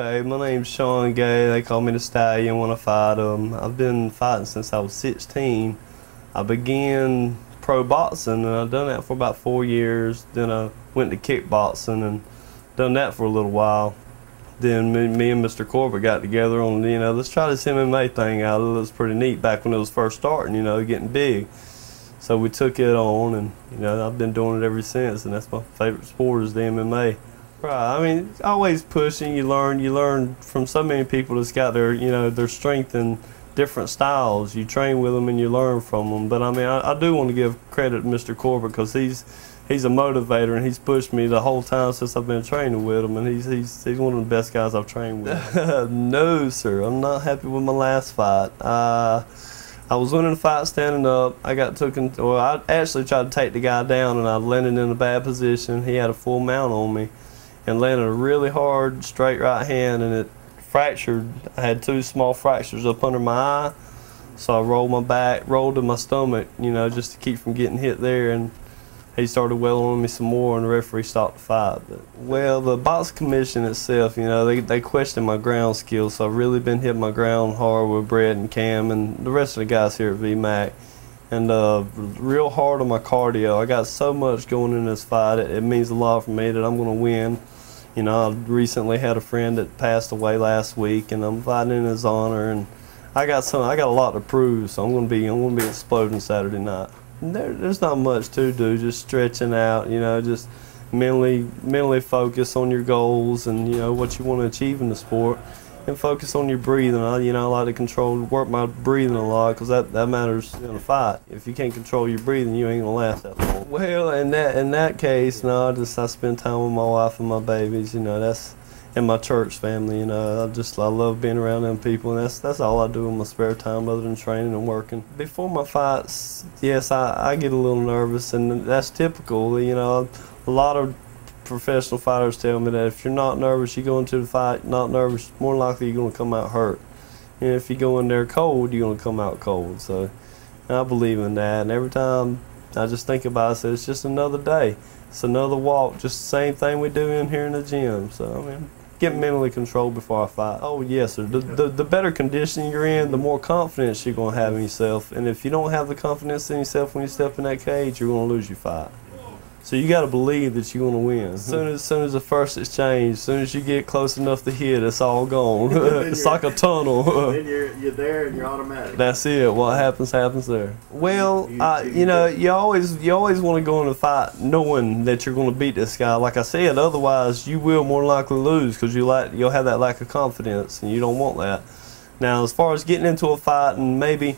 Okay, my name's Shaun Gay. They call me the Stallion when I fight. I've been fighting since I was 16. I began pro boxing, and I've done that for about 4 years. Then I went to kickboxing and done that for a little while. Then me and Mr. Corbett got together on, let's try this MMA thing out. It was pretty neat back when it was first starting, getting big. So we took it on, and I've been doing it ever since, and that's my favorite sport is the MMA. Right, I mean, always pushing. You learn from so many people that's got their, their strength in different styles. You train with them and you learn from them. But I mean, I do want to give credit to Mr. Corbett because he's a motivator, and he's pushed me the whole time since I've been training with him, and he's one of the best guys I've trained with. No, sir, I'm not happy with my last fight. I was winning the fight standing up. I got taken. Well, I actually tried to take the guy down, and I landed in a bad position. He had a full mount on me, and landed a really hard straight right hand, and it fractured. I had 2 small fractures up under my eye, so I rolled my back, rolled to my stomach, just to keep from getting hit there, and he started wailing on me some more, and the referee stopped the fight. But, well, the box commission itself, they question my ground skills, so I've really been hitting my ground hard with Brett and Cam and the rest of the guys here at VMAC. And real hard on my cardio. I got so much going in this fight. It means a lot for me that I'm going to win. I recently had a friend that passed away last week, and I'm fighting in his honor. And I got a lot to prove, so I'm going to be exploding Saturday night. There's not much to do, just stretching out. Just mentally focus on your goals and what you want to achieve in the sport. And focus on your breathing. I like to work my breathing a lot because that matters in a fight. If you can't control your breathing, you ain't gonna last that long. Well, in that case, no, I spend time with my wife and my babies. That's and my church family. I love being around them people, and that's all I do in my spare time other than training and working. Before my fights, yes, I get a little nervous, and that's typical. A lot of professional fighters tell me that if you're not nervous, you go into the fight not nervous, more likely you're going to come out hurt. And if you go in there cold, you're going to come out cold. So I believe in that, and every time I just think about it, I say it's just another day. It's another walk, just the same thing we do in here in the gym. So I mean, get mentally controlled before I fight. Oh yes, sir. The better condition you're in, the more confidence you're going to have in yourself. And if you don't have the confidence in yourself when you step in that cage, you're going to lose your fight. So you got to believe that you're going to win. As soon as the first exchange, as soon as you get close enough to hit, it's all gone. It's like a tunnel. Then you're there and you're automatic. That's it. What happens there. Well, you always want to go in a fight knowing that you're going to beat this guy. Like I said, otherwise you will more likely lose because you'll have that lack of confidence, and you don't want that. Now, as far as getting into a fight and maybe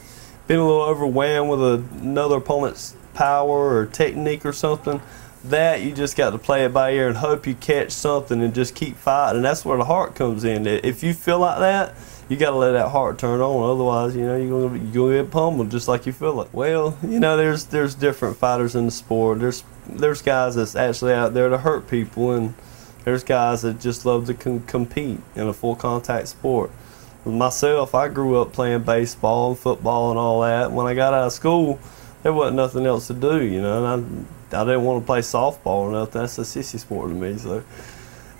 being a little overwhelmed with another opponent's power or technique or something, that you just got to play it by ear and hope you catch something and just keep fighting. And that's where the heart comes in. If you feel like that, you got to let that heart turn on. Otherwise, you're gonna get pummeled just like you feel it. Well, there's different fighters in the sport. There's guys that's actually out there to hurt people, and there's guys that just love to compete in a full contact sport. Myself, I grew up playing baseball and football and all that. When I got out of school, there wasn't nothing else to do, and I didn't want to play softball or nothing. That's a sissy sport to me. So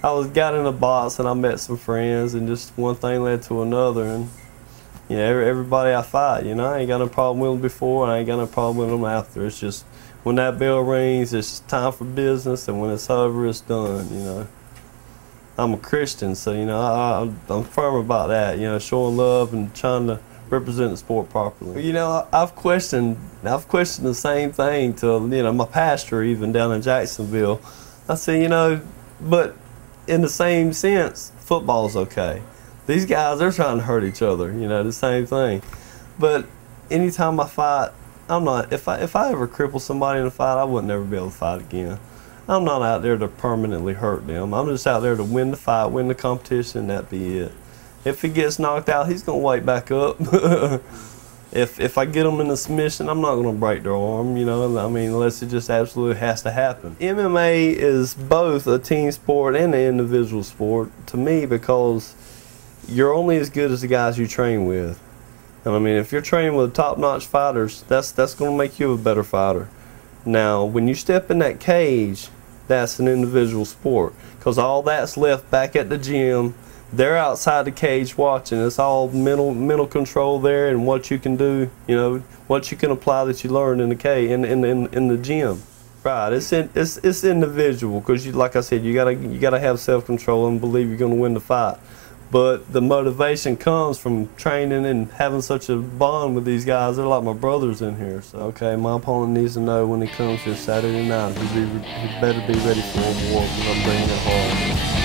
I got in a box, and I met some friends, and just one thing led to another. And everybody I fight, I ain't got no problem with them before, and I ain't got no problem with them after. It's just when that bell rings, it's time for business, and when it's over, it's done. I'm a Christian, so I'm firm about that. Showing love and trying to represent the sport properly. I've questioned the same thing to my pastor even down in Jacksonville. I said, but in the same sense, football's okay. These guys, they're trying to hurt each other. The same thing. But anytime I fight, I'm not. If I ever cripple somebody in a fight, I wouldn't ever be able to fight again. I'm not out there to permanently hurt them. I'm just out there to win the fight, win the competition, and that be it. If he gets knocked out, he's going to wake back up. If I get him in a submission, I'm not going to break their arm, unless it just absolutely has to happen. MMA is both a team sport and an individual sport to me because you're only as good as the guys you train with. And if you're training with top-notch fighters, that's going to make you a better fighter. Now, when you step in that cage, that's an individual sport because all that's left back at the gym they're outside the cage watching. It's all mental control there, and what you can do, you know, what you can apply that you learned in the in the gym. Right. It's individual, because you, like I said, you gotta have self-control and believe you're gonna win the fight. But the motivation comes from training and having such a bond with these guys. They're like my brothers in here. So, okay, my opponent needs to know when he comes here Saturday night, he better be ready for a war, because I'm bringing it hard.